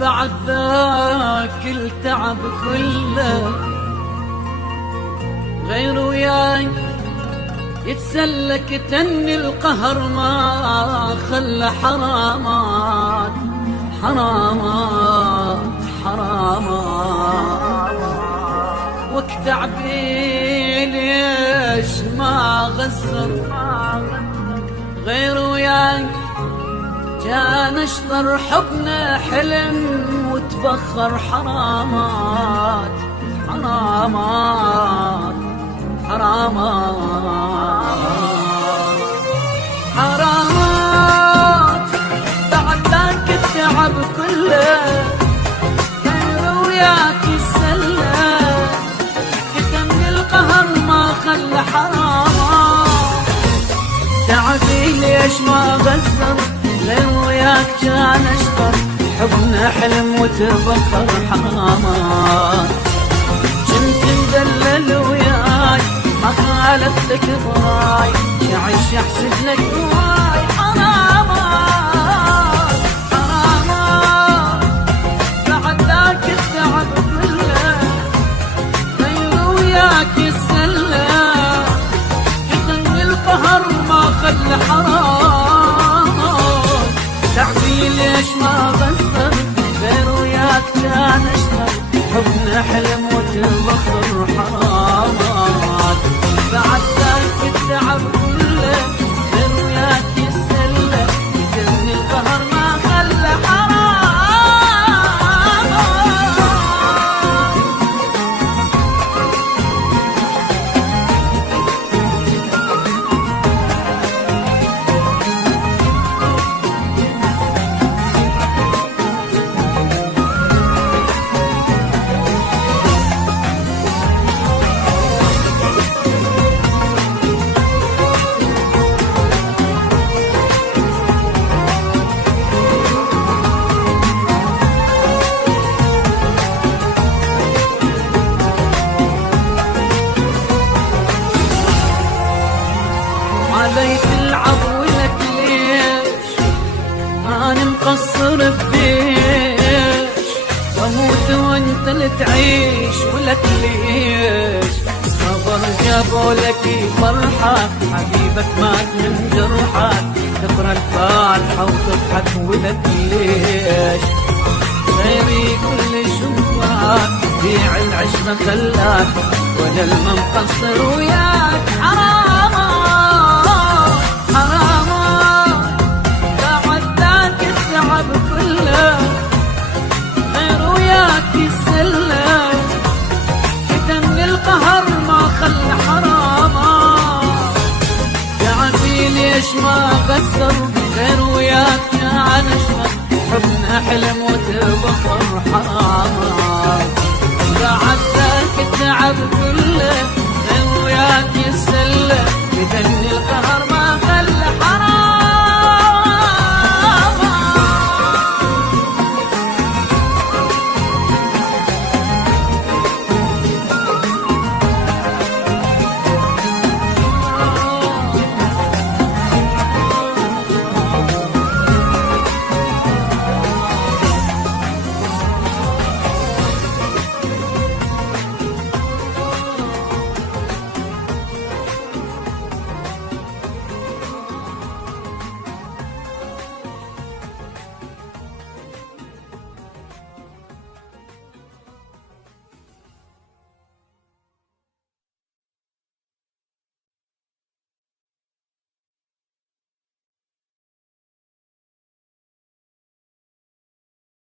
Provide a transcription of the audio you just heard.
بعد ذاك التعب كله غير وياي يتسلك تني القهر ما خلى حرامات حرامات حرامات وقت عبيل ليش ما غزر غير وياي كان اشطر حبنا حلم وتبخر حرامات حرامات حرامات حرامات بعد ذاك التعب كله غير وياك السلة كتم القهر ما خلى حرامات تعبي ليش ما غزر لو وياك كان اشطر حبنا حلم وتبخر حرامات كنت مدلل وياي ما خالفتك براي يعيش يحسب لك هواي حرامات حرامات بعد ذاك التعب كله غير وياك السلة يخلي القهر ما خلى حرام تعبي ليش ما غزر غير وياك كان اشطر حبنا حلم وتبخر حرامات بعد ذاك التعب كله غير وياك السلة يجني القهر ما خلى حرامات علي تلعب ولك ليش أنا مقصر بديش واموت وانت اللي تعيش ولك ليش صبر جابوا لك فرحة حبيبك مات من جرحك تقرا الفاتحة وتضحك ولك ليش غيري كل شوفك بيع العشرة خلاك ولا المقصر وياك حرامات حرامات بعد ذاك التعب كله غير وياك السلة كتم القهر ما خلى حرامات تعبي ليش ما غسر غير وياك كان اشطر حبنا حلم وتبخر حرامات